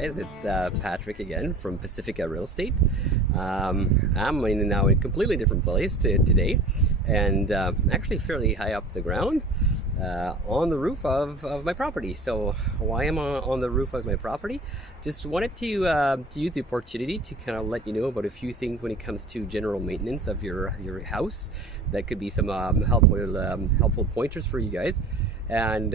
guys, it's Patrick again from Pacifica Real Estate. I'm now in a completely different place today, and actually fairly high up the ground on the roof of my property. So why am I on the roof of my property? Just wanted to use the opportunity to kind of let you know about a few things when it comes to general maintenance of your house. That could be some helpful pointers for you guys. And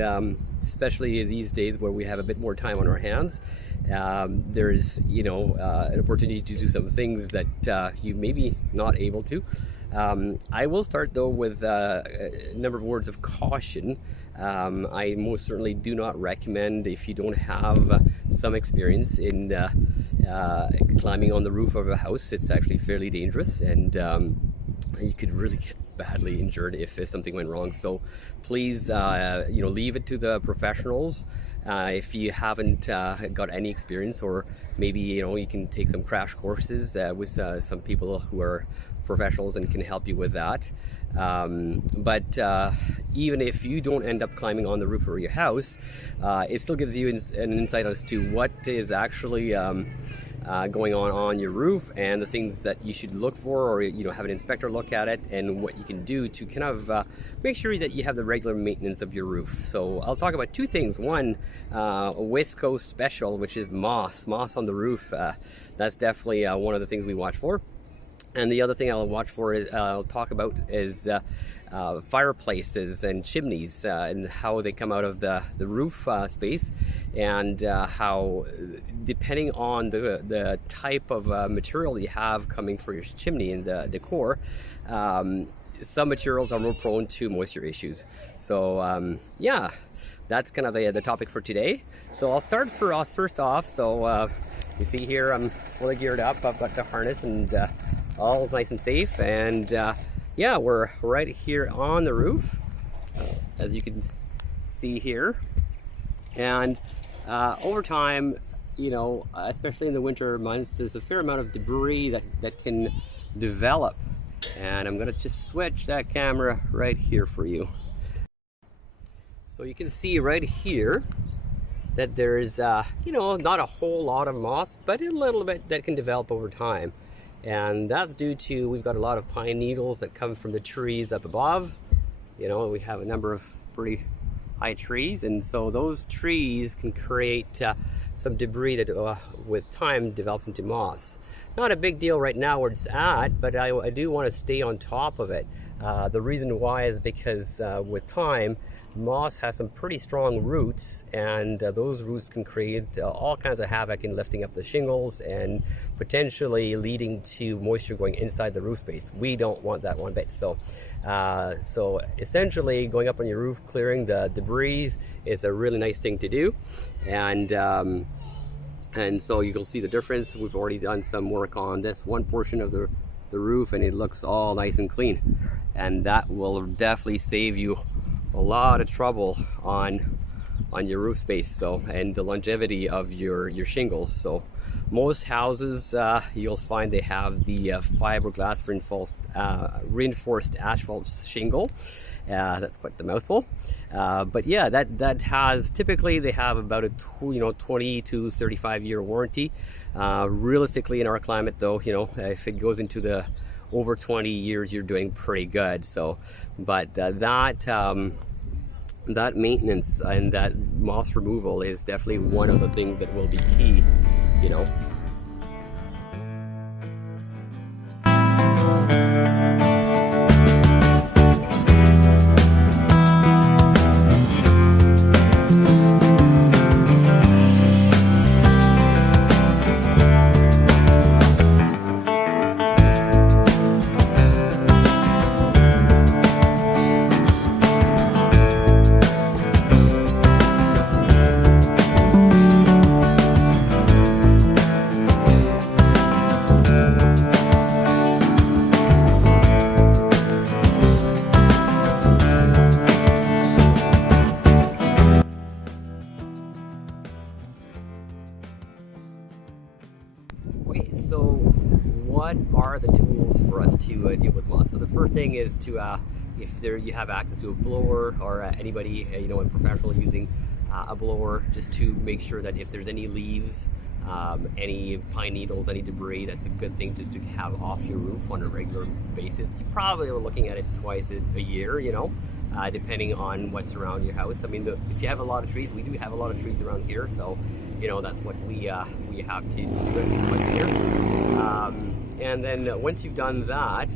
especially these days where we have a bit more time on our hands, there's an opportunity to do some things that you may be not able to. I will start though with a number of words of caution. I most certainly do not recommend, if you don't have some experience in climbing on the roof of a house. It's actually fairly dangerous, and you could really get badly injured if something went wrong. So please leave it to the professionals. If you haven't got any experience, or maybe you can take some crash courses with some people who are professionals and can help you with that. But even if you don't end up climbing on the roof of your house, it still gives you an insight as to what is actually going on your roof, and the things that you should look for, or have an inspector look at it, and what you can do to kind of make sure that you have the regular maintenance of your roof. So I'll talk about two things. One, a West Coast special, which is moss on the roof. That's definitely one of the things we watch for. And the other thing I'll talk about is fireplaces and chimneys, and how they come out of the roof space, and how, depending on the type of material you have coming for your chimney and the decor, some materials are more prone to moisture issues. So yeah, that's kind of the topic for today. So I'll start for us first off. So you see here, I'm fully geared up. I've got the harness and all nice and safe, and yeah, we're right here on the roof, as you can see here. And over time, especially in the winter months, there's a fair amount of debris that can develop. And I'm gonna just switch that camera right here for you. So you can see right here that there's not a whole lot of moss, but a little bit that can develop over time. And that's due to, we've got a lot of pine needles that come from the trees up above. We have a number of pretty high trees, and so those trees can create some debris that with time develops into moss. Not a big deal right now where it's at, but I do want to stay on top of it. The reason why is because with time, moss has some pretty strong roots, and those roots can create all kinds of havoc in lifting up the shingles and potentially leading to moisture going inside the roof space. We don't want that one bit. So essentially, going up on your roof, clearing the debris is a really nice thing to do. And so you can see the difference. We've already done some work on this one portion of the roof, and it looks all nice and clean. And that will definitely save you a lot of trouble on your roof space, and the longevity of your shingles. So most houses, you'll find they have the fiberglass reinforced asphalt shingle. That's quite the mouthful. But yeah, that has, typically they have about a 20 to 35 year warranty. Realistically, in our climate though, if it goes into the over 20 years, you're doing pretty good. So, but that maintenance and that moss removal is definitely one of the things that will be key. Okay, so what are the tools for us to deal with moss? So the first thing is to, if you have access to a blower, or anybody a professional using a blower, just to make sure that if there's any leaves any pine needles, any debris. That's a good thing just to have off your roof on a regular basis. You probably are looking at it twice a year, you know, depending on what's around your house. I mean, if you have a lot of trees, we do have a lot of trees around here, so you know that's what we have to do at least twice a year. And then once you've done that,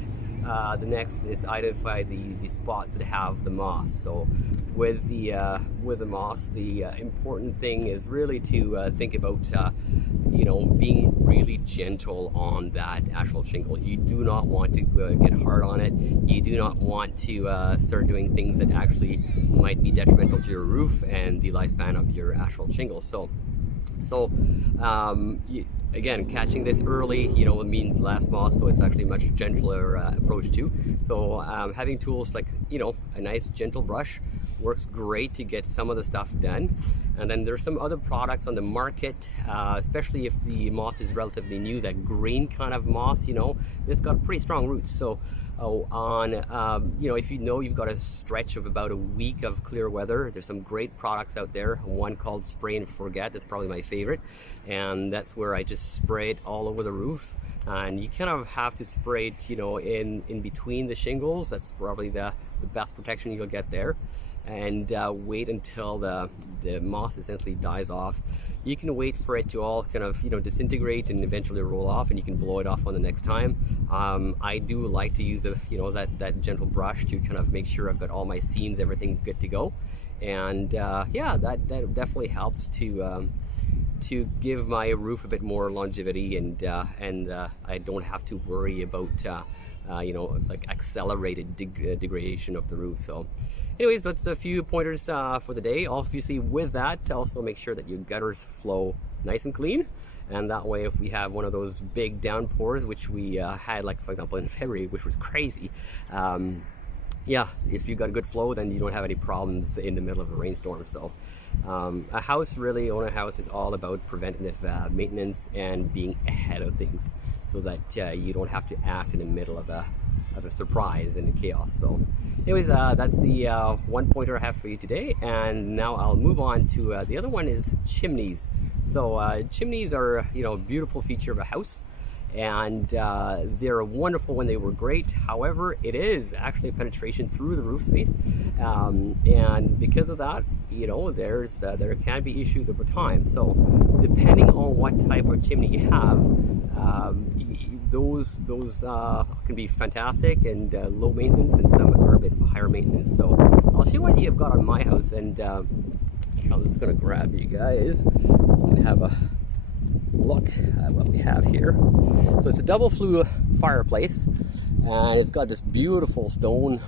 the next is identify the spots that have the moss. So with the moss, the important thing is really to think about you know, being really gentle on that asphalt shingle. You do not want to get hard on it. You do not want to start doing things that actually might be detrimental to your roof and the lifespan of your asphalt shingle. So again, catching this early, you know, it means less moss, so it's actually a much gentler approach too. So having tools like, you know, a nice gentle brush works great to get some of the stuff done. And then there's some other products on the market, especially if the moss is relatively new, that green kind of moss, you know, it's got pretty strong roots. So you know, if you know you've got a stretch of about a week of clear weather, there's some great products out there. One called Spray and Forget, that's probably my favorite, and that's where I just spray it all over the roof. And you kind of have to spray it, you know, in between the shingles. That's probably the best protection you'll get there. And wait until the moss essentially dies off. You can wait for it to all kind of, you know, disintegrate and eventually roll off, and you can blow it off on the next time. I do like to use that gentle brush to kind of make sure I've got all my seams, everything good to go. And yeah, that definitely helps to give my roof a bit more longevity, and I don't have to worry about you know, like accelerated degradation of the roof. So anyways, that's a few pointers for the day. Obviously with that, also make sure that your gutters flow nice and clean, and that way if we have one of those big downpours, which we had, like for example in February, which was crazy, yeah, if you got a good flow, then you don't have any problems in the middle of a rainstorm. So owning a house is all about preventative maintenance and being ahead of things, so that you don't have to act in the middle of a surprise and a chaos. So anyways, that's the one pointer I have for you today. And now I'll move on to the other one is chimneys. So chimneys are, you know, a beautiful feature of a house, and they're wonderful when they were great. However, it is actually a penetration through the roof space, and because of that, you know, there can be issues over time. So depending on what type of chimney you have, those can be fantastic and low maintenance, and some are a bit higher maintenance. So I'll show you what I've got on my house, and I'm just going to grab you guys. You can have a look at what we have here. So it's a double flue fireplace, and it's got this beautiful stone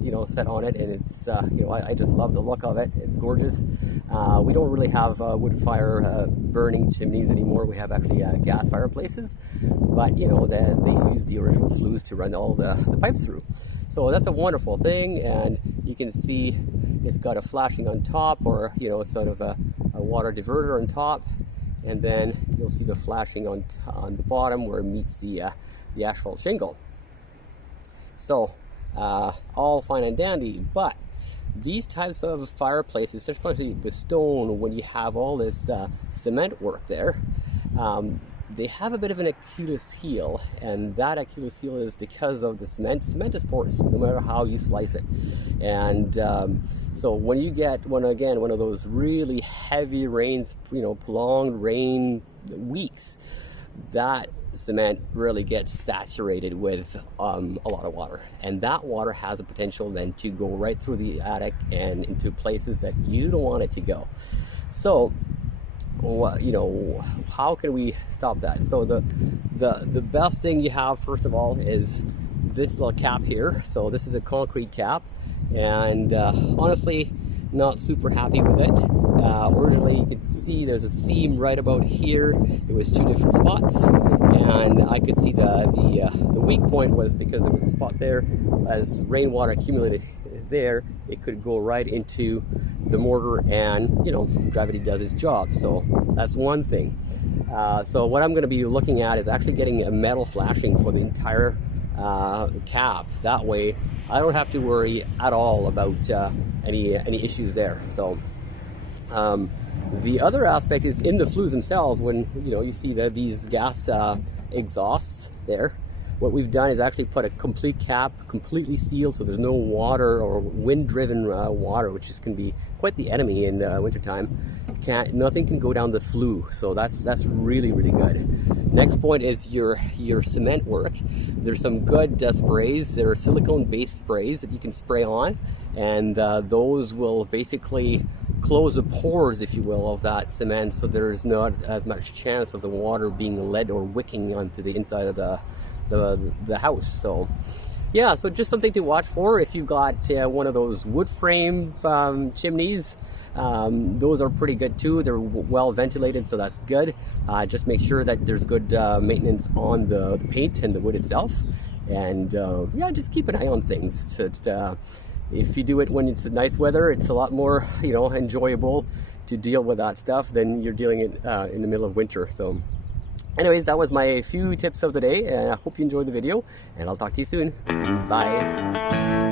you know, set on it, and it's you know, I just love the look of it. It's gorgeous. We don't really have wood fire burning chimneys anymore. We have actually gas fireplaces, but you know, they use the original flues to run all the pipes through. So that's a wonderful thing, and you can see it's got a flashing on top, or you know, sort of a water diverter on top, and then you'll see the flashing on the bottom where it meets the asphalt shingle. So all fine and dandy, but these types of fireplaces, especially with stone, when you have all this cement work there, they have a bit of an Achilles heel, and that Achilles heel is because of the cement. Cement is porous, no matter how you slice it. And so when you get one of those really heavy rains, you know, prolonged rain weeks, that cement really gets saturated with a lot of water, and that water has a potential then to go right through the attic and into places that you don't want it to go. So you know, how can we stop that? So the best thing you have, first of all, is this little cap here. So this is a concrete cap, and honestly, not super happy with it. Originally, you could see there's a seam right about here. It was two different spots, and I could see the weak point was because there was a spot there. As rainwater accumulated there, it could go right into the mortar, and you know, gravity does its job. So that's one thing. So what I'm going to be looking at is actually getting a metal flashing for the entire cap. That way I don't have to worry at all about any issues there. So The other aspect is in the flues themselves. When you see these gas exhausts there, what we've done is actually put a complete cap, completely sealed, so there's no water or wind-driven water, which can be quite the enemy in the wintertime. Nothing can go down the flue, so that's really good. Next point is your cement work. There's some good sprays. There are silicone-based sprays that you can spray on, and those will basically close the pores, if you will, of that cement, so there's not as much chance of the water being led or wicking onto the inside of the house. So yeah, so just something to watch for if you've got one of those wood frame chimneys. Those are pretty good too. They're well ventilated, so that's good. Just make sure that there's good maintenance on the paint and the wood itself, and yeah, just keep an eye on things. So if you do it when it's nice weather, it's a lot more enjoyable to deal with that stuff than you're dealing it in the middle of winter. So anyways, that was my few tips of the day, and I hope you enjoyed the video, and I'll talk to you soon. Bye.